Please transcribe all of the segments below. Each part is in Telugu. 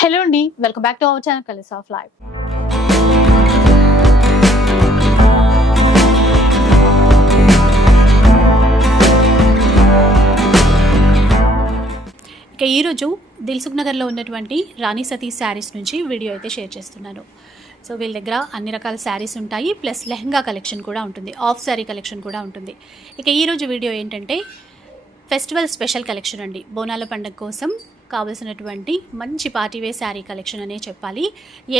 హలో అండి welcome back to our channel colours of life. ఇక ఈరోజు దిల్సుఖ్ నగర్లో ఉన్నటువంటి రాణి సతీ శారీస్ నుంచి వీడియో అయితే షేర్ చేస్తున్నాను. సో వీళ్ళ దగ్గర అన్ని రకాల శారీస్ ఉంటాయి ప్లస్ లెహంగా కలెక్షన్ కూడా ఉంటుంది ఆఫ్ శారీ కలెక్షన్ కూడా ఉంటుంది. ఇక ఈరోజు వీడియో ఏంటంటే ఫెస్టివల్ స్పెషల్ కలెక్షన్ అండి. బోనాల పండుగ కోసం కావలసినటువంటి మంచి పార్టీవే శారీ కలెక్షన్ అనే చెప్పాలి.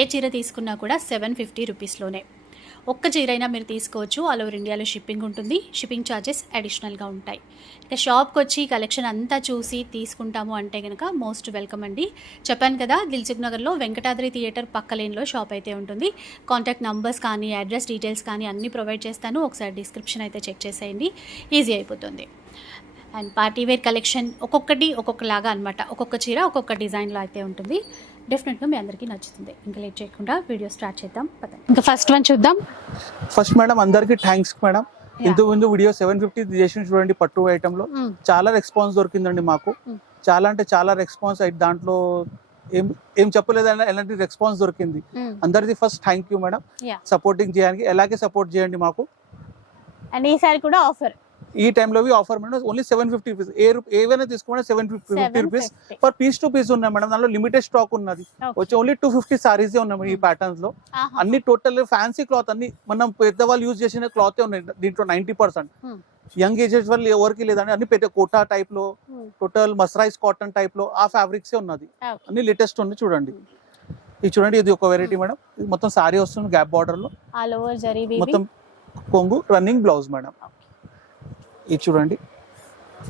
ఏ చీర తీసుకున్నా కూడా సెవెన్ ఫిఫ్టీ రూపీస్లోనే. ఒక్క చీరైనా మీరు తీసుకోవచ్చు. ఆల్ ఓవర్ ఇండియాలో షిప్పింగ్ ఉంటుంది. షిప్పింగ్ ఛార్జెస్ అడిషనల్గా ఉంటాయి. ఇక షాప్కి వచ్చి కలెక్షన్ అంతా చూసి తీసుకుంటాము అంటే కనుక మోస్ట్ వెల్కమ్ అండి. చెప్పాను కదా దిల్సుఖ్ నగర్లో వెంకటాద్రి థియేటర్ పక్క లేన్లో షాప్ అయితే ఉంటుంది. కాంటాక్ట్ నంబర్స్ కానీ అడ్రస్ డీటెయిల్స్ కానీ అన్నీ ప్రొవైడ్ చేస్తాను. ఒకసారి డిస్క్రిప్షన్ అయితే చెక్ చేసేయండి. ఈజీ అయిపోతుంది. అండ్ పార్టీ వేర్ కలెక్షన్ ఒక్కొక్కటి ఒక్కొక్కలాగా అనమాట ఒక్కొక్క చీర ఒక్కొక్క డిజైన్లో అయితే ఉంటుంది. డెఫినెట్గా మీ అందరికీ నచ్చుతుంది. ఇంకా లేట్ చేయకుండా వీడియో స్టార్ట్ చేద్దాం. పదండి ఇంకా ఫస్ట్ వన్ చూద్దాం. ఫస్ట్ మేడం అందరికి థ్యాంక్స్ మేడం ఇంతకు ముందు వీడియో సెవెన్ ఫిఫ్టీ చేసిన చూడండి పట్టు ఐటమ్లో. మ్మ్. చాలా రెస్పాన్స్ దొరికిందండి మాకు. మ్మ్. చాలా అంటే చాలా రెస్పాన్స్ అయితే దాంట్లో ఏం ఏం చెప్పలేదని ఎలాంటి రెస్పాన్స్ దొరికింది. మ్మ్. అందరిది first thank you madam. Supporting చేయడానికి ఎలాగే సపోర్ట్ చేయండి మాకు. అండ్ ఈసారి కూడా ఆఫర్ ఈ టైంలో offer madam only seven fifty rupees ఏ ఏవైనా తీసుకున్నా seven fifty rupees per piece two piece ఉన్నాయి మేడం దాంట్లో లిమిటెడ్ స్టాక్ ఉన్నది. వచ్చి ఓన్లీ టూ ఫిఫ్టీ సారీస్ ఉన్నాయి ఈ ప్యాటర్న్స్లో. అన్ని టోటల్ ఫ్యాన్సీ క్లాత్ అన్ని మనం పెద్దవాళ్ళు యూజ్ చేసిన క్లాత్ ఉన్నాయి దీంట్లో ninety percent Hmm. Young ages వాళ్ళు ఎవరికి లేదండి అన్ని పెద్ద కోటా టైప్లో టోటల్ మసరైజ్ కాటన్ టైప్లో ఆ ఫ్యాబ్రిక్స్ ఉన్నది. అన్ని లేటెస్ట్ ఉంది చూడండి. ఇది చూడండి ఇది ఒక వెరైటీ మేడం. ఇది మొత్తం సారీ వస్తుంది గ్యాప్ బార్డర్లో. మొత్తం కొంగు రన్నింగ్ బ్లౌజ్ మేడం. ఇది చూడండి.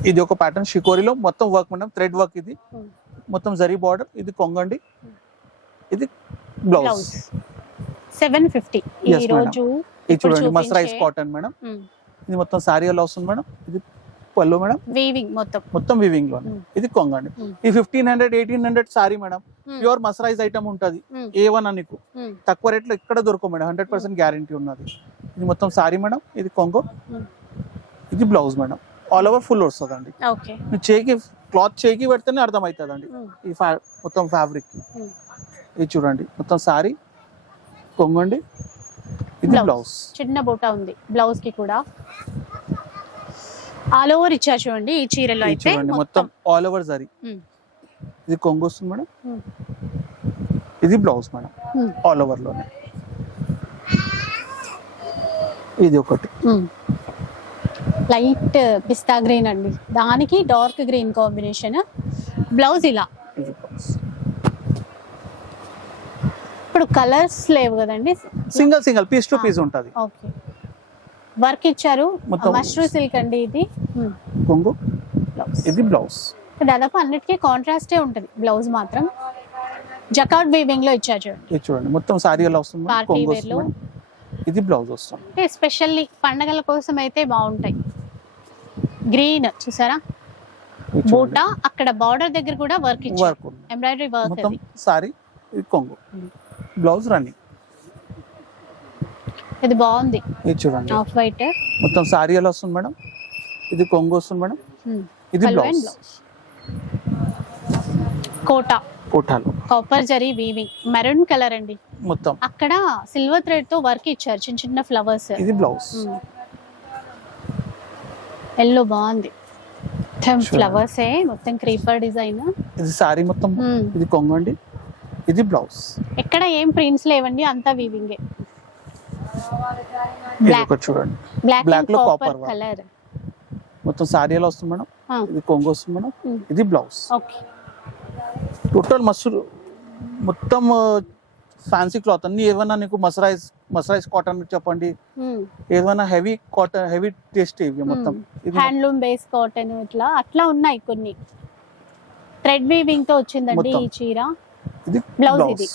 ఇది ఒక ప్యాటర్న్ షికోరిలో. మొత్తం వర్క్ మేడం థ్రెడ్ వర్క్ ఇది. Hmm. మొత్తం జరీ బార్డర్ ఇది కొంగండి. ఇది బ్లౌజ్ సెవెన్ ఫిఫ్టీ ఈ. రోజు ఇది చూడండి మసరైజ్ కాటన్ మేడం. ఇది మొత్తం సారీ ఎలా వస్తుంది మేడం? ఇది పళ్ళు మేడం. వీవింగ్ మొత్తం. మొత్తం వివింగ్లో Hmm. ఇది కొంగండి. Hmm. ఈ fifteen hundred eighteen hundred sorry madam. Hmm. Pure mercerised item ఉంటది. Hmm. ఏ వన్ నీకు. Hmm. తక్కువ రేట్లో ఎక్కడ దొరకవు మేడం. హండ్రెడ్ పర్సెంట్ గ్యారంటీ ఉన్నది. ఇది మొత్తం సారీ మేడం. ఇది కొంగో. Hmm. ఇది blouse madam. All over full వస్తుంది అండి ఓకే మీరు చేయికి క్లాత్ చేయికి పెడితేనే అర్థమవుతుంది అండి ఈ ఫ్యా మొత్తం ఫ్యాబ్రిక్ Hmm. ఇది చూడండి. మొత్తం సారీ కొంగండి. ఇది. బ్లౌజ్ చిన్న బూట ఉంది. బ్లౌజ్కి కూడా. ఆల్ ఓవర్ ఇచ్చారు చూడండి ఈ చీరలో అయితే మొత్తం ఆల్ ఓవర్ జరీ Hmm. ఇది కొంగు వస్తుంది మేడం. Hmm. ఇది బ్లౌజ్ మేడం. Hmm. ఆల్ ఓవర్లోనే. ఇది ఒకటి. లైట్ పిస్తా గ్రీన్ అండి. దానికి డార్క్ గ్రీన్ కాంబినేషన్. బ్లౌజ్ ఇలా. ఇప్పుడు కలర్స్ లేవు కదండి. Single single piece two. Piece ఉంటది. ఓకే. వర్క్ ఇచ్చారు. మష్రూ సిల్క్ అండి ఇది. కొంగు. ఇది బ్లౌజ్. దాదాపు అన్నిటికీ కాంట్రాస్టే ఉంటుంది బ్లౌజ్ మాత్రం. జకాట్ వీవింగ్లో ఇచ్చారు చూడండి. చూడండి. మొత్తం సారీ వస్తుంది. ఇది బ్లౌజ్ వస్తుంది. అంటే స్పెషల్లీ పండగల కోసం అయితే బాగుంటాయి. గ్రీన్ చూసారా? బూట. అక్కడ బార్డర్ దగ్గర కూడా వర్క్ ఇచ్చారు. వర్క్ ఎంబ్రాయిడరీ వర్క్ మొత్తం సారీ ఇది కొంగు. Blouse running. ఇది బాగుంది. ఇది చూడండి. ఆఫ్ వైట్ మొత్తం సారీ ఎలా వస్తుంది మేడం? ఇది కొంగు వస్తుంది మేడం. ఇది బ్లౌజ్. కోటా. కోటాలో. Copper zari weaving maroon colour అండి. మొత్తం. అక్కడ సిల్వర్ థ్రెడ్తో వర్క్ ఇచ్చారు చిన్న చిన్న ఫ్లవర్స్ ఇది బ్లౌజ్ ఎల్లో బాగుంది. మొత్తం. ఫ్లవర్స్ ఏ మొత్తం క్రీపర్ డిజైన్ ఇది సారీ మొత్తం? Hmm. ఇది కొంగు అండి? ఇది బ్లౌజ్ ఎక్కడ ఏం ప్రింట్స్ లేవండి అంతా వీవింగ్ బ్లాక్ చూడండి. బ్లాక్లో కాపర్. కలర్ మొత్తం సారీ ఎలా వస్తుంది మేడం? ఇది కొంగు వస్తుంది మేడం? Hmm. ఇది బ్లౌజ్ ఓకే టోటల్ మస్తు మొత్తం ఫ్యాన్సీ క్లాత్ అన్ని. ఏమైనా నీకు మసరైజ్ మసరైజ్ కాటన్ చెప్పండి. ఏమైనా హెవీ కాటన్ హెవీ టేస్ట్ ఇవి మొత్తం. ఇది హ్యాండ్లూమ్ బేస్ కాటన్ ఇట్లా. అట్లా ఉన్నాయి కొన్ని. థ్రెడ్ వీవింగ్తో వచ్చిందండి. ఈ చీర. ఇది బ్లౌజ్ ఇది.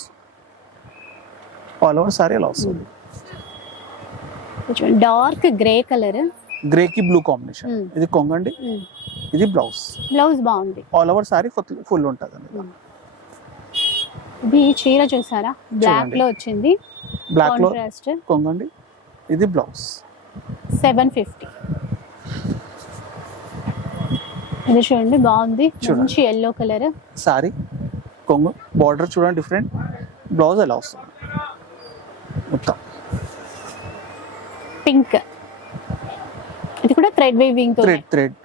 ఆల్ ఓవర్ సారీ వస్తుంది డార్క్ గ్రే కలర్ గ్రే కి బ్లూ కాంబినేషన్. ఇది కొంగండి. ఇది బ్లౌజ్. బ్లౌజ్ బాగుంది. ఆల్ ఓవర్ సారీ ఫుల్ ఉంటుంది అండి. ఇది చీర చూసారా? బ్లాక్. లో వచ్చింది. బ్లాక్లో కొంగండి. ఇది బ్లౌజ్. సెవెన్ ఫిఫ్టీ ఇది చూడండి బాగుంది. మంచి ఎల్లో కలర్ సారీ కొంగు బార్డర్ చూడండి డిఫరెంట్ బ్లౌజ్ ఎలా వస్తుంది? మొత్తం. పింక్ ఇది కూడా థ్రెడ్ వీవింగ్తో thread thread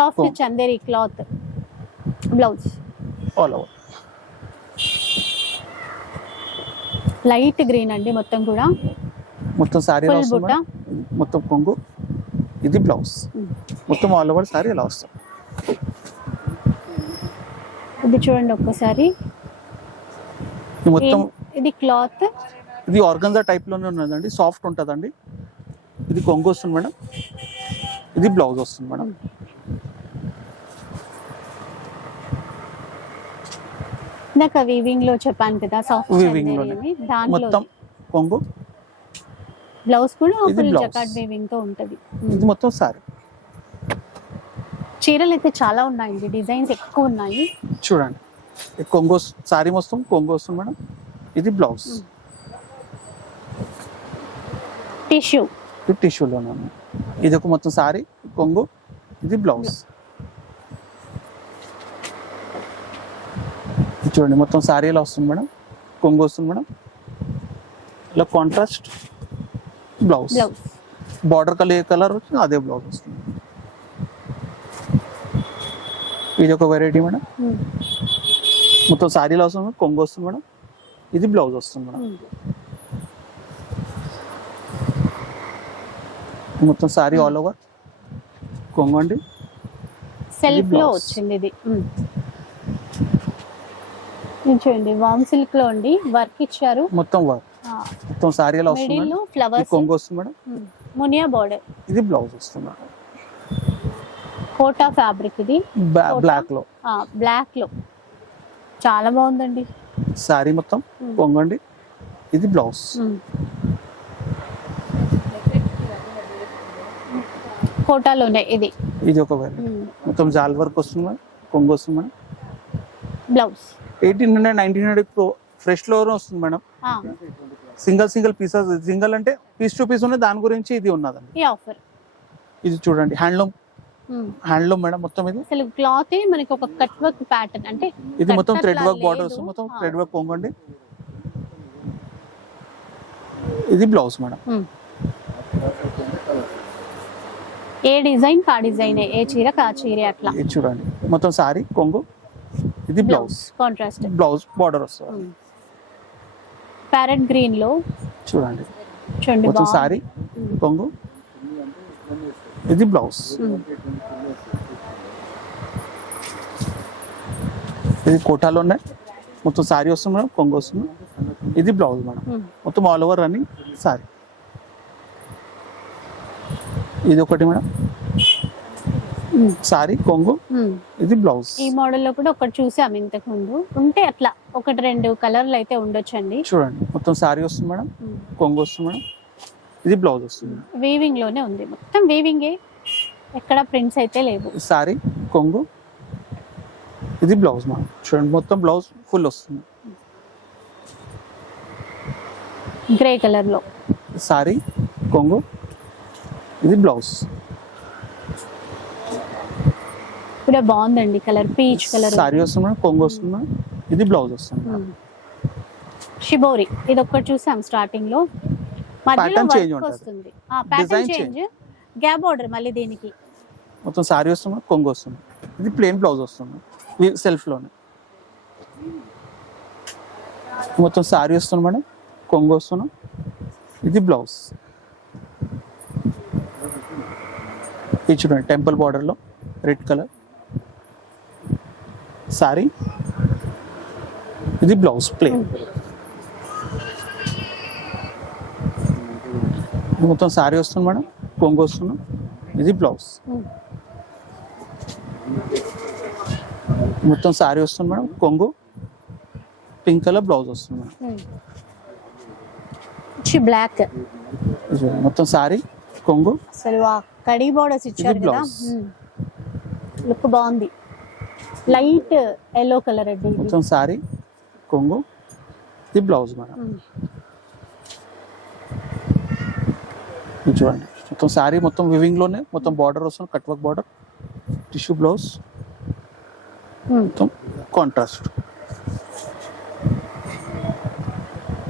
soft. Chanderi cloth blouse. All over light green అండి మొత్తం కూడా. మొత్తం? మేడం? మొత్తం కొంగు. ఇది బ్లౌజ్. Mm. మొత్తం ఆల్ ఓవర్ శారీ ఎలా వస్తుంది ఇది చూడండి ఒక్కసారి. మొత్తం ఇది క్లాత్. ఇది ఆర్గన్జా టైప్లోనే ఉన్నదండి. సాఫ్ట్ ఉంటుందండి. ఇది కొంగు వస్తుంది మేడం. ఇది బ్లౌజ్ వస్తుంది మేడం. ఇందాక వీవింగ్లో చెప్పాను కదా సాఫ్ట్ దాంట్లో మొత్తం కొంగు? బ్లౌజ్ కూడా ఫుల్. జకాట్ వీవింగ్తో ఉంటది. ఇది మొత్తం శారీ చీరలు అయితే చాలా ఉన్నాయండి డిజైన్స్ ఎక్కువ ఉన్నాయి. చూడండి. కొంగు శారీ మొత్తం కొంగు వస్తుంది మేడం. ఇది బ్లౌజ్. టిష్యూ. టిష్యూలోనే ఇది ఒక మొత్తం శారీ కొంగు ఇది బ్లౌజ్. చూడండి మొత్తం శారీ ఎలా వస్తుంది మేడం. కొంగు వస్తుంది మేడం. ఇలా కాంట్రాస్ట్ బ్లౌజ్ బార్డర్ కలర్ ఏ కలర్ వచ్చిందో అదే బ్లౌజ్ వస్తుంది. ఇది ఒక వెరైటీ మేడం. మొత్తం శారీలో వస్తుంది కొంగు వస్తుంది మేడం. ఇది బ్లౌజ్ వస్తుంది మేడం. మొత్తం శారీ ఆల్ ఓవర్ కొంగు అండి. సెల్ఫ్లో. వచ్చింది ఇది. ఇది చూడండి వామ్ సిల్క్లో అండి వర్క్ ఇచ్చారు. మొత్తం వర్క్ మొత్తం శారీ ఎలా వస్తుంది ఫ్లవర్స్ కొంగు వస్తుంది మేడం? మునియా బార్డర్ ఇది బ్లౌజ్ వస్తుంది. మేడం కోటా ఫ్యాబ్రిక్ ఇది. బ్లాక్లో. బ్లాక్లో. చాలా బాగుందండి. శారీ మొత్తం. కొంగు అండి ఇది బ్లౌజ్. కోటాలోనే ఇది. ఇది ఒక మొత్తం జాల్ వర్క్ వస్తుంది కొంగు వస్తుంది madam? Blouse eighteen hundred nineteen hundred pro ఫ్రెష్లో వస్తుంది madam. Single single pieces single అంటే పీస్ టు పీస్ ఉన్నాయి దాని గురించి ఇది ఉన్నదండి. ఇది చూడండి హ్యాండ్లూమ్ హ్యాండ్లూమ్ మేడం మొత్తం ఇది. అసలు క్లాత్ మనకి ఒక కట్ వర్క్ ప్యాటర్న్ అంటే ఇది మొత్తం థ్రెడ్ వర్క్ బార్డర్ లేదు. వస్తుంది మొత్తం. థ్రెడ్ వర్క్ పొంగండి. ఇది బ్లౌజ్ మేడం. ఏ డిజైన్ కా డిజైన్ ఏ? చీర కా చీర అట్లా? ఇది చూడండి మొత్తం సారీ కొంగు. ఇది బ్లౌజ్ కాంట్రాస్ట్ బ్లౌజ్ బార్డర్ వస్తుంది. ప్యారెట్ గ్రీన్లో చూడండి. చూడండి. సారీ కొంగు. ఇది బ్లౌజ్ మ్మ్. ఇది కోటాలోనే మొత్తం సారీ వస్తుంది మేడం కొంగు వస్తుంది. ఇది బ్లౌజ్ మేడం. మొత్తం ఆల్ ఓవర్ రన్నింగ్ సారీ ఇది ఒకటి మేడం. సారీ కొంగు. మ్మ్. ఇది బ్లౌజ్. ఈ మోడల్లో కూడా ఒకటి చూసాము ఇంతకు ముందు ఉంటే అట్లా ఒకటి రెండు కలర్లు అయితే ఉండొచ్చండి. చూడండి మొత్తం సారీ వస్తుంది మేడం కొంగు వస్తుంది మేడం. ఇది బ్లౌజ్ వస్తుంది. వీవింగ్లోనే ఉంది. మొత్తం వీవింగ్ ఎక్కడ ప్రింట్స్ అయితే లేవు. సారీ కొంగు. ఇది బ్లౌజ్ మేడం. చూడండి మొత్తం బ్లౌజ్ ఫుల్ వస్తుంది. గ్రే కలర్లో సారీ కొంగు. ఇది బ్లౌజ్. కూడా బాగుందండి కలర్ పీచ్ కలర్. సారీ వస్తుంది? కొంగు వస్తుంది? ఇది బ్లౌజ్ వస్తుంది. షిబోరి ఇది ఒక్కటి చూసాం స్టార్టింగ్లో. మధ్యలో వర్క్. వస్తుంది. Pattern Design change gap order మళ్ళీ దీనికి. మొత్తం సారీ వస్తుంది? కొంగు వస్తుంది. ఇది ప్లేన్ బ్లౌజ్ వస్తుంది. సెల్ఫ్లోనే మొత్తం సారీ వస్తుంది మేడం. కొంగు వస్తున్నాం ఇది బ్లౌజ్ ఇది చూడండి టెంపుల్ బార్డర్లో రెడ్ కలర్ సారీ. ఇది బ్లౌజ్ ప్లేన్ మొత్తం సారీ వస్తుంది మేడం కొంగు వస్తున్నాం ఇది బ్లౌజ్. మొత్తం సారీ వస్తుంది మేడం కొంగు. పింక్ కలర్ బ్లౌజ్ వస్తుంది మేడం. బ్లాక్ చూడండి. మొత్తం సారీ కొంగు. అసలు కడీ బోర్డర్స్ ఇచ్చారు కదా. లుక్ బాగుంది. లైట్ ఎల్లో కలర్ అండి మొత్తం సారీ కొంగు. ఇది బ్లౌజ్ మేడం. చూడండి. మొత్తం సారీ మొత్తం వివింగ్లోనే మొత్తం బార్డర్ వస్తుంది cut work border tissue blouse. మొత్తం కాంట్రాస్ట్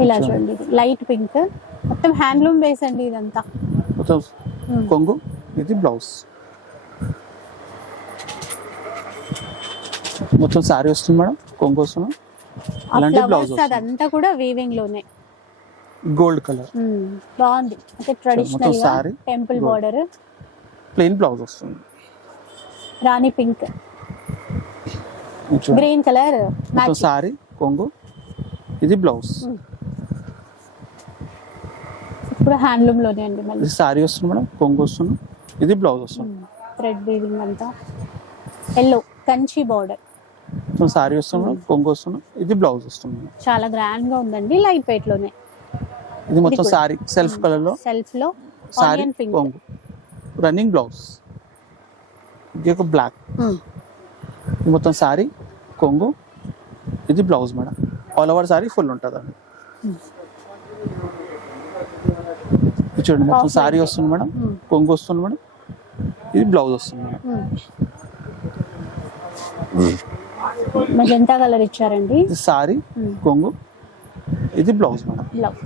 ఇలా చూడండి. లైట్ పింక్ మొత్తం హ్యాండ్లూమ్ బేస్ అండి ఇదంతా. మొత్తం. కొంగు ఇది బ్లౌజ్ మొత్తం శారీ వస్తుంది మేడం కొంగు వస్తుంది. అలాంటి బ్లౌజ్ అదంతా కూడా వీవింగ్లోనే. గోల్డ్ కలర్ బాగుంది. అంటే traditional saree, temple. Border plain blouse వస్తుంది. రాణి పింక్. గ్రీన్ కలర్ మొత్తం శారీ కొంగు. ఇది బ్లౌజ్ ఇప్పుడు హ్యాండ్లూమ్లోనే అండి మళ్ళీ. శారీ వస్తుంది మేడం కొంగు వస్తుంది. ఇది బ్లౌజ్ వస్తుంది. థ్రెడ్ వీవింగ్ అంతా. ఎల్లో కంచి బార్డర్ మొత్తం శారీ వస్తుంది మేడం కొంగు వస్తుంది ఇది బ్లౌజ్ వస్తుంది. మేడం చాలా గ్రాండ్గా ఉందండి లైట్ వెయిట్లోనే ఇది మొత్తం. శారీ సెల్ఫ్ కలర్లో. సెల్ఫ్లో పింక్ కొంగు. రన్నింగ్ బ్లౌజ్ ఇది ఒక బ్లాక్ ఇది మొత్తం శారీ కొంగు. ఇది blouse madam all over saree full ఉంటుందండి. చూడండి మొత్తం white. వస్తుంది మేడం Hmm. కొంగు వస్తుంది మేడం ఇది బ్లౌజ్ వస్తుంది మేడం మెజెంటా కలర్ ఇచ్చారండి? Hmm. కొంగు. ఇది బ్లౌజ్ మేడం. బ్లౌజ్.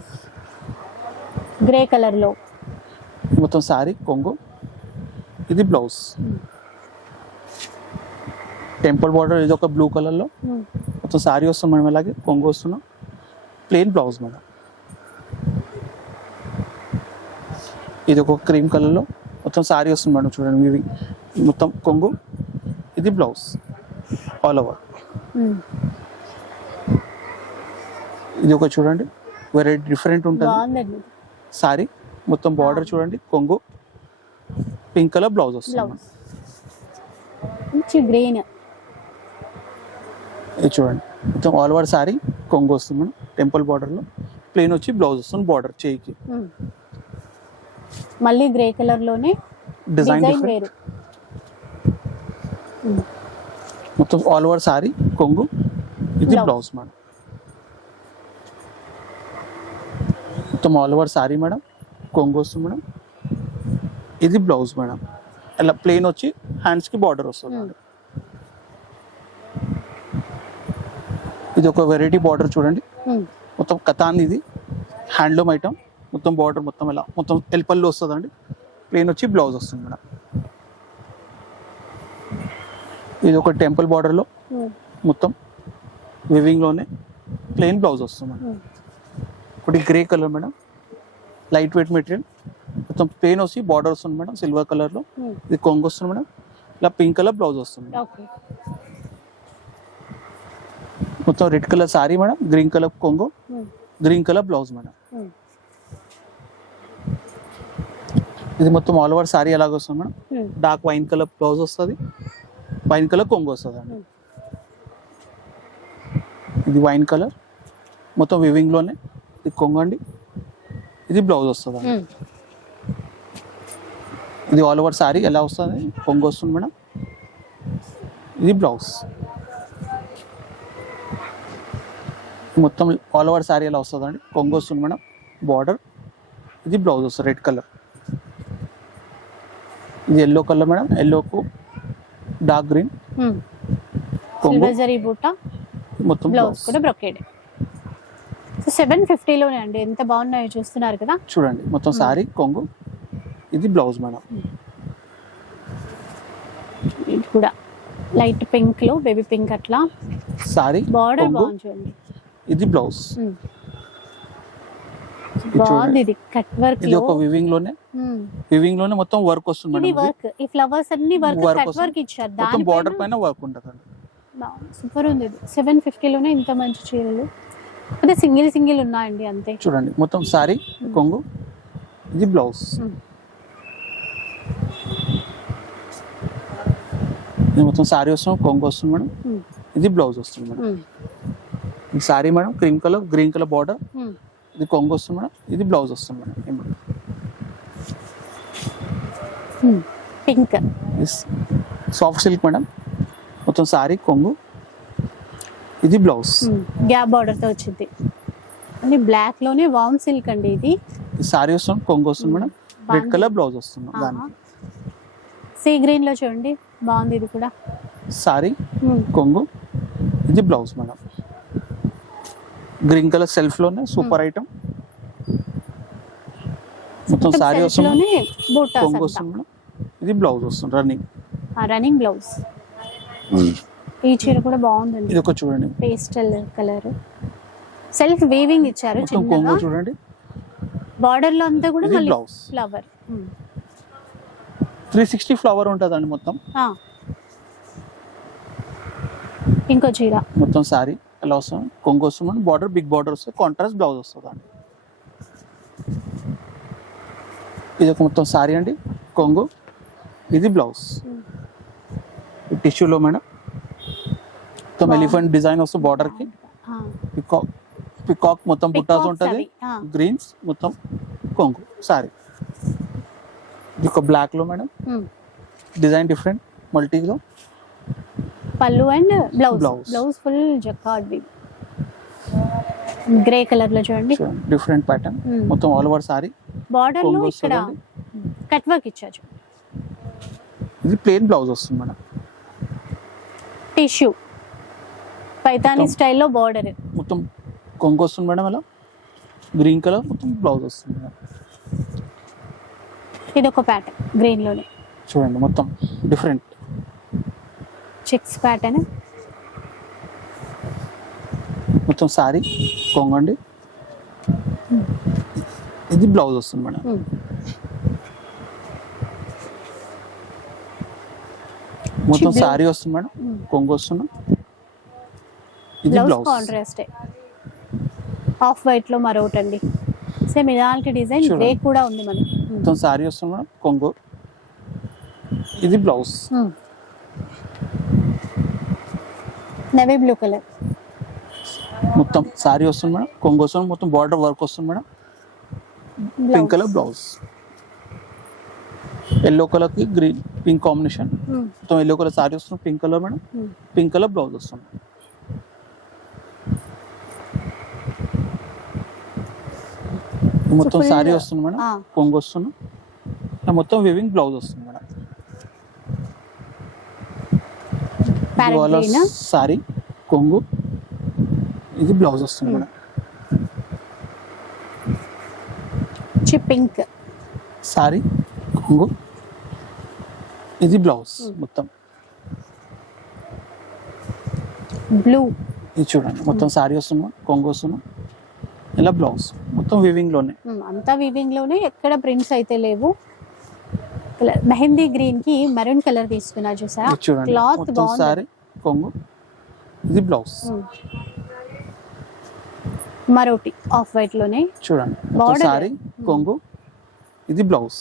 గ్రే కలర్లో మొత్తం శారీ కొంగు. ఇది బ్లౌజ్. టెంపుల్ బార్డర్ ఇది ఒక బ్లూ కలర్లో మొత్తం శారీ వస్తుంది మేడం అలాగే కొంగు వస్తున్నాం ప్లెయిన్ బ్లౌజ్ మేడం. ఇది ఒక క్రీమ్ కలర్లో. మొత్తం శారీ వస్తుంది మేడం చూడండి ఇవి మొత్తం కొంగు. ఇది బ్లౌజ్. ఆల్ ఓవర్ ఇది ఒక చూడండి. వెరైటీ డిఫరెంట్ ఉంటుంది. శారీ మొత్తం బార్డర్ చూడండి. కొంగు పింక్ కలర్ బ్లౌజ్ వస్తుంది. గ్రీన్ ఇది చూడండి. మొత్తం ఆల్ ఓవర్ శారీ కొంగు వస్తుంది మేడం టెంపుల్ బార్డర్లో ప్లెయిన్ వచ్చి బ్లౌజ్ వస్తుంది బార్డర్ చేయికి. మళ్ళీ గ్రే కలర్లోనే డిజైన్ డిఫరెంట్ మొత్తం ఆల్ ఓవర్ శారీ కొంగు ఇది. బ్లౌజ్ మేడం మొత్తం ఆల్ ఓవర్ శారీ మేడం కొంగు వస్తుంది మేడం ఇది బ్లౌజ్ మేడం ఇలా ప్లెయిన్ వచ్చి హ్యాండ్స్కి బార్డర్ వస్తుంది Hmm. ఇది ఒక వెరైటీ బార్డర్ చూడండి. ఉమ్, మొత్తం కథాన్ ఇది. హ్యాండ్లూమ్ ఐటమ్ మొత్తం బార్డర్ మొత్తం ఇలా. మొత్తం ఎల్పల్లి వస్తుందండి. ప్లెయిన్ వచ్చి బ్లౌజ్ వస్తుంది మేడం ఇది ఒక టెంపుల్ బార్డర్లో మొత్తం వివింగ్లోనే ప్లెయిన్ బ్లౌజ్ వస్తుంది మేడం. ఉమ్. ఒకటి grey colour madam. Light weight material మొత్తం ప్లెయిన్ వచ్చి బార్డర్ వస్తుంది మేడం సిల్వర్ కలర్లో ఉమ్, ఇది కొంగు వస్తుంది మేడం. ఇలా పింక్ కలర్ బ్లౌజ్ వస్తుంది మొత్తం red colour saree madam green colour కొంగు గ్రీన్ కలర్ బ్లౌజ్ మేడం. ఉమ్, ఇది మొత్తం ఆల్ ఓవర్ సారీ ఎలాగ వస్తుంది madam. Dark wine colour blouse వస్తుంది. వైన్ కలర్ కొంగు వస్తుంది అండి. ఇది వైన్ కలర్. మొత్తం వివింగ్లోనే ఇది కొంగు అండి ఇది బ్లౌజ్ వస్తుంది. ఇది ఆల్ ఓవర్ సారీ ఎలా వస్తుంది? కొంగు వస్తుంది మేడం. ఇది బ్లౌజ్ మొత్తం ఆల్ ఓవర్ సారీ ఎలా వస్తుంది అండి కొంగు వస్తుంది మేడం. బార్డర్ ఇది బ్లౌజ్ వస్తుంది రెడ్ కలర్ ఇది ఎల్లో కలర్ మేడం. ఎల్లోకు డార్క్ గ్రీన్. కొంగు. మొత్తం బ్లౌజ్ కూడా బ్రొకేడ్ సో సెవెన్ ఫిఫ్టీలోనే అండి. ఎంత బాగున్నాయో చూస్తున్నారు కదా? చూడండి మొత్తం సారీ కొంగు. ఇది బ్లౌజ్ మేడం. ఇది కూడా లైట్ పింక్లో బేబీ పింక్ అట్లా. సారీ బార్డర్ బాగుంది చూడండి. ఇది బ్లౌజ్ బాగుంది ఇది కట్ వర్క్ ఇది ఒక వివింగ్లోనే. వివింగ్లోనే మొత్తం వర్క్ వస్తుంది ఇది. వర్క్ ఈ ఫ్లవర్స్ అన్ని వర్క్ కట్. వర్క్ ఇచ్చారు. మొత్తం బార్డర్ దాని పైన వర్క్ ఉంటుంది సూపర్ ఉంది సెవెన్ ఫిఫ్టీలోనే ఇంత మంచి చీరలు. అదే సింగిల్ సింగిల్ ఉన్నాయండి అంతే. చూడండి మొత్తం సారీ కొంగు ఇది బ్లౌజ్ ఉమ్. ఇది మొత్తం సారీ వస్తుంది కొంగు వస్తుంది మేడం. ఉమ్. ఇది బ్లౌజ్ వస్తుంది మేడం. ఇది saree madam cream colour green colour border. ఇది కొంగు వస్తుంది మేడం ఇది బ్లౌజ్ వస్తుంది madam. Pink soft silk madam. మొత్తం సారీ కొంగు. ఇది బ్లౌజ్. గ్యాప్ బార్డర్తో వచ్చింది. అన్ని బ్లాక్లోనే వామ్ సిల్క్ అండి ఇది. సారీ వస్తుంది కొంగు వస్తుంది మేడం. రెడ్. కలర్ బ్లౌజ్ వస్తుంది దానికి. సీ గ్రీన్లో చూడండి బాగుంది ఇది కూడా. సారీ. కొంగు. ఇది బ్లౌజ్ మేడం. గ్రీన్ కలర్ సెల్ఫ్లోనే సూపర్ ఐటమ్ మొత్తం సారీ వస్తుంది కొంగు వస్తుంది మేడం. ఇది బ్లౌజ్ వస్తుంది రన్నింగ్ రన్నింగ్ బ్లౌజ్ ఈ చీర కూడా బాగుందండి. ఇది ఒక చూడండి. Pastel colour. సెల్ఫ్ వీవింగ్ ఇచ్చారు చిన్నగా. చూడండి. బార్డర్లో అంతా కూడా మళ్ళీ ఫ్లవర్ త్రీ సిక్స్టీ ఫ్లవర్ ఉంటుందండి మొత్తం. ఇంకో చీర. మొత్తం సారీ ఎలా వస్తుంది కొంగు వస్తుంది బార్డర్ బిగ్ బార్డర్ వస్తుంది కాంట్రాస్ట్ బ్లౌజ్ వస్తుంది అండి ఇది ఒక మొత్తం సారీ అండి. కొంగు. ఇది బ్లౌజ్ టిష్యూలో మేడం? మొత్తం. ఎలిఫెంట్ డిజైన్ వస్తుంది బార్డర్కి. ఆ, పికాక్ పికాక్ మొత్తం బుట్టాస్ ఉంటుంది. గ్రీన్స్ మొత్తం కొంగు. సారీ ఇది ఒక బ్లాక్లో మేడం. డిజైన్ డిఫరెంట్ మల్టీలో పళ్ళు and blouse. Blouse full jacquard grey కలర్లో చూడండి. Different pattern. మొత్తం ఆల్ ఓవర్ సారీ బార్డర్లో ఇక్కడ కట్ వర్క్ ఇచ్చారు ఇది ప్లేన్ బ్లౌజ్ వస్తుంది మేడం. టిష్యూ. పైతానీ. స్టైల్లో బార్డర్. మొత్తం కొంగు వస్తుంది మేడం అలా. గ్రీన్ కలర్ మొత్తం బ్లౌజ్ వస్తుంది మేడం. ఇది ఒక ప్యాటర్న్ గ్రీన్లోనే చూడండి మొత్తం డిఫరెంట్. Checks pattern. మొత్తం సారీ కొంగండి. ఇది బ్లౌజ్ వస్తుంది మేడం. మొత్తం. సారీ వస్తుంది మేడం కొంగు వస్తుంది. ఇది బ్లౌజ్ కాంట్రాస్ట్ ఆఫ్ వైట్లో మరొకటి అండి. సేమ్ ఇలాంటి డిజైన్. గ్రే కూడా ఉంది మనకి. మొత్తం సారీ వస్తుంది మేడం కొంగు. ఇది బ్లౌజ్ నవీ బ్లూ కలర్ మొత్తం సారీ వస్తుంది మేడం కొంగు వస్తుంది మొత్తం బార్డర్ వర్క్ వస్తుంది madam. Pink colour blouse yellow కలర్కి గ్రీన్ పింక్ కాంబినేషన్. మొత్తం ఎల్లో కలర్ సారీ వస్తుంది pink colour madam. Pink colour blouse వస్తుంది. మొత్తం సారీ వస్తుంది మేడం. కొంగు వస్తుంది. మొత్తం వివింగ్ బ్లౌజ్ వస్తుంది మేడం. ఇవాళ గ్రీన్ సారీ కొంగు ఇది బ్లౌజ్ వస్తుంది మేడం. చి పింక్ సారీ కొంగు ఇది బ్లౌజ్ మొత్తం. బ్లూ. ఇది చూడండి మొత్తం సారీ వస్తుంది కొంగు వస్తుంది ఇలా బ్లౌజ్ మొత్తం వివింగ్లోనే. అంతా వీవింగ్లోనే ఎక్కడ ప్రింట్స్ అయితే లేవు. మెహందీ గ్రీన్కి మెరూన్ కలర్ తీసుకున్నా చూసా క్లాత్ బాగుంది. సారీ కొంగు. ఇది బ్లౌజ్. మరొకటి ఆఫ్ వైట్లోనే. చూడండి. సారీ కొంగు. ఇది బ్లౌజ్.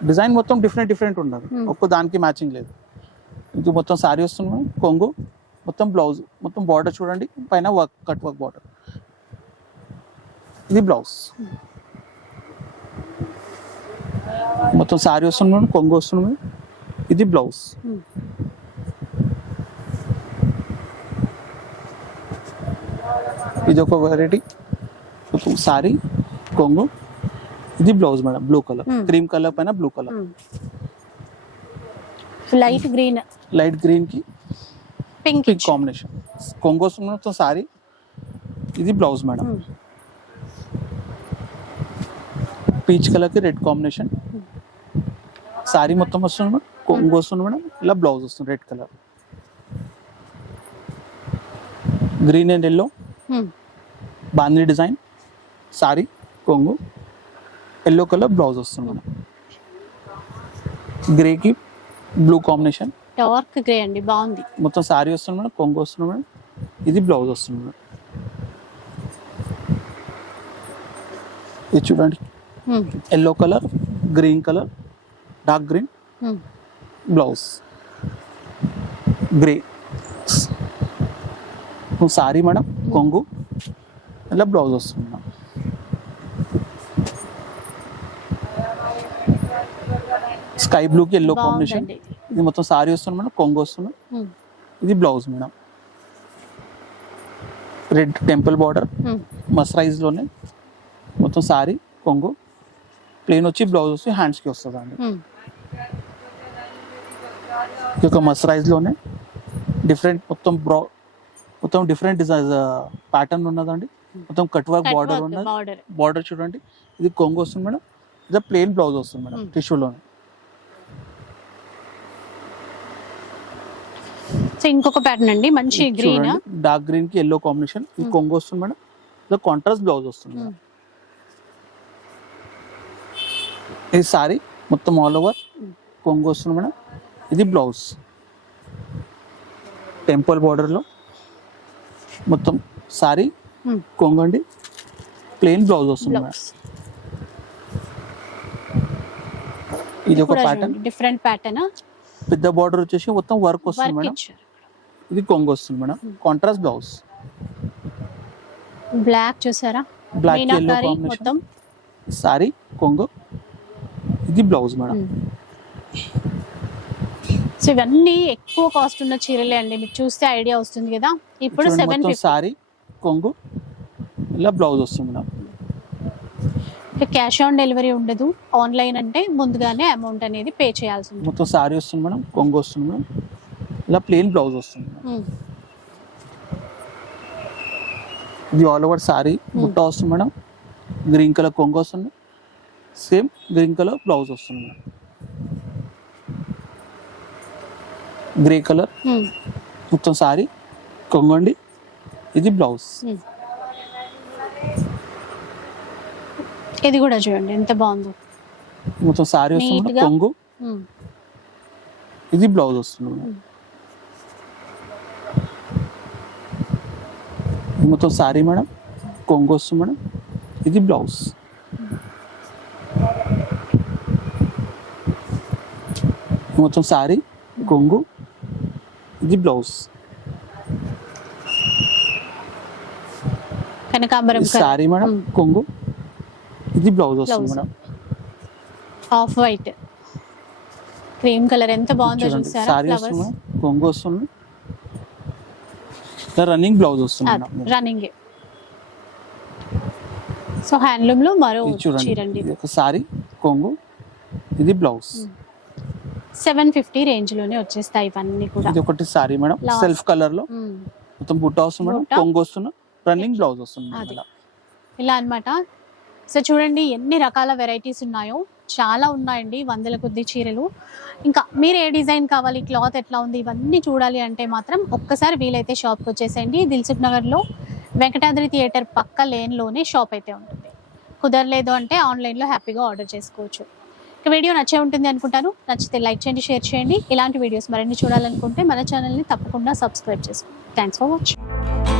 డిజైన్ మొత్తం డిఫరెంట్ డిఫరెంట్ ఉండదు Hmm. ఒక్క దానికి మ్యాచింగ్ లేదు ఇది మొత్తం సారీ వస్తుంది. కొంగు మొత్తం బ్లౌజ్ మొత్తం బార్డర్ చూడండి పైన వర్క్ కట్ వర్క్ బార్డర్ ఇది బ్లౌజ్ మొత్తం సారీ వస్తుంది మేడం కొంగు వస్తుంది మేడం ఇది బ్లౌజ్ Hmm. ఇది ఒక వెరైటీ సారీ కొంగు ఇది blouse madam blue colour. Hmm. Cream colour పైన blue colour. Light green light గ్రీన్కి పింక్ పింక్ కాంబినేషన్ కొంగు మొత్తం సారీ. ఇది బ్లౌజ్ మేడం. పీచ్ కలర్కి రెడ్ కాంబినేషన్ సారీ మొత్తం వస్తుంది మేడం. కొంగు వస్తుంది మేడం. ఇలా బ్లౌజ్ వస్తుంది red colour. Green and yellow బాందీ design sorry కొంగు. ఎల్లో కలర్ బ్లౌజ్ వస్తుంది గ్రేకి బ్లూ కాంబినేషన్ డార్క్ గ్రే అండి బాగుంది. మొత్తం సారీ వస్తుంది మేడం కొంగు వస్తుంది మేడం. ఇది బ్లౌజ్ వస్తుంది మేడం. ఇది చూడండి. Yellow colour green colour dark green blouse grey saree madam కొంగు. ఇలా బ్లౌజ్ వస్తుంది మేడం. స్కై బ్లూకి ఎల్లో కాంబినేషన్. ఇది మొత్తం సారీ వస్తుంది మేడం కొంగు వస్తుంది. ఇది blouse madam. Red temple border. మస్రైజ్లోనే మొత్తం సారీ కొంగు. ప్లేన్ వచ్చి బ్లౌజ్ వచ్చి హ్యాండ్స్కి వస్తుంది అండి. ఇది ఒక మస్రైజ్లోనే డిఫరెంట్ మొత్తం బ్రౌ మొత్తం డిఫరెంట్ డిజైన్ ప్యాటర్న్ ఉన్నదండి. మొత్తం కట్ వర్క్ బార్డర్ ఉన్నది. బార్డర్ చూడండి. ఇది కొంగు వస్తుంది మేడం. ఇది ప్లెయిన్ బ్లౌజ్ వస్తుంది మేడం. టిష్యూలోనే సో ఇంకొక ప్యాటర్న్ అండి మంచి గ్రీన్ డార్క్ గ్రీన్కి ఎల్లో కాంబినేషన్ ఇది Hmm. కొంగు వస్తుంది మేడం. ఇది కాంట్రాస్ట్ బ్లౌజ్ వస్తుంది మేడం. ఇది సారీ మొత్తం ఆల్ ఓవర్ Hmm. కొంగు వస్తుంది మేడం. ఇది బ్లౌజ్ టెంపుల్ బార్డర్లో. మొత్తం సారీ Hmm. కొంగు అండి. ప్లెయిన్ బ్లౌజ్ వస్తుంది మేడం. ఇది ఒక ప్యాటర్న్ డిఫరెంట్ ప్యాటర్న్ పెద్ద బార్డర్ వచ్చేసి మొత్తం వర్క్ వస్తుంది మేడం. ఇది కొంగు వస్తుంది madam. Hmm. Contrast blouse. Black చూసారా? బ్లాక్ ఎల్లో కాంబినేషన్ మొత్తం? సారీ కొంగు. ఇది బ్లౌజ్ మేడం. సో ఇవన్నీ ఎక్కువ కాస్ట్ ఉన్న చీరలే అండి. మీకు చూస్తే ఐడియా వస్తుంది కదా. ఇప్పుడు సెవెన్ సారీ కొంగు. ఇలా బ్లౌజ్ వస్తుంది మేడం. క్యాష్ ఆన్ డెలివరీ ఉండదు. ఆన్లైన్ అంటే ముందుగానే అమౌంట్ అనేది పే చేయాల్సి ఉంటుంది. మొత్తం సారీ వస్తుంది మేడం కొంగు వస్తుంది మేడం. ఇలా ప్లెయిన్ బ్లౌజ్ వస్తుంది మేడం. ఉమ్. ఇది ఆల్ ఓవర్ సారీ బుట్ట వస్తుంది మేడం గ్రీన్ కలర్ కొంగు వస్తుంది సేమ్ గ్రీన్ కలర్ బ్లౌజ్ వస్తుంది మేడం గ్రే కలర్ ఉమ్. మొత్తం సారీ కొంగండి ఇది బ్లౌజ్ ఉమ్. ఇది కూడా చూడండి ఎంత బాగుందో మొత్తం సారీ వస్తుంది మేడం. కొంగు. ఇది బ్లౌజ్ వస్తుంది మేడం ఇది మొత్తం సారీ మేడం కొంగు వస్తుంది మేడం. ఇది బ్లౌజ్. మొత్తం సారీ కొంగు ఇది బ్లౌజ్. కనకాంబరం సారీ మేడం. కొంగు ఇది బ్లౌజ్ వస్తుంది. Madam. Off white. Cream colour ఎంత బాగుందో చూసారా? ఫ్లవర్స్. కొంగు వస్తుంది. రన్నింగ్ బ్లౌజ్ వస్తుంది రన్నింగ్ సో హ్యాండ్లూమ్లో మరో చూడండి. ఒక సారీ కొంగు. ఇది బ్లౌజ్ సెవెన్ ఫిఫ్టీ రేంజ్లోనే వచ్చేస్తాయి ఇవన్నీ కూడా. ఇది ఒకటి సారీ మేడం. సెల్ఫ్ కలర్లో. మొత్తం బుట్ట వస్తుంది మేడం. కొంగు వస్తుంది. రన్నింగ్ బ్లౌజ్ వస్తుంది ఇలా అన్నమాట. సో చూడండి ఎన్ని రకాల వెరైటీస్ ఉన్నాయో. చాలా ఉన్నాయండి వందల కొద్ది చీరలు. ఇంకా మీరు ఏ డిజైన్ కావాలి క్లాత్ ఎట్లా ఉంది ఇవన్నీ చూడాలి అంటే మాత్రం ఒక్కసారి వీలైతే షాప్కి వచ్చేసేయండి. దిల్సుఖ్ నగర్లో వెంకటాద్రి థియేటర్ పక్క లేన్లోనే షాప్ అయితే ఉంటుంది. కుదరలేదు అంటే ఆన్లైన్లో హ్యాపీగా ఆర్డర్ చేసుకోవచ్చు. ఇక వీడియో నచ్చే ఉంటుంది అనుకుంటాను. నచ్చితే లైక్ చేయండి షేర్ చేయండి. ఇలాంటి వీడియోస్ మరిన్ని చూడాలనుకుంటే మన ఛానల్ని తప్పకుండా సబ్స్క్రైబ్ చేసుకోండి. Thanks for watching.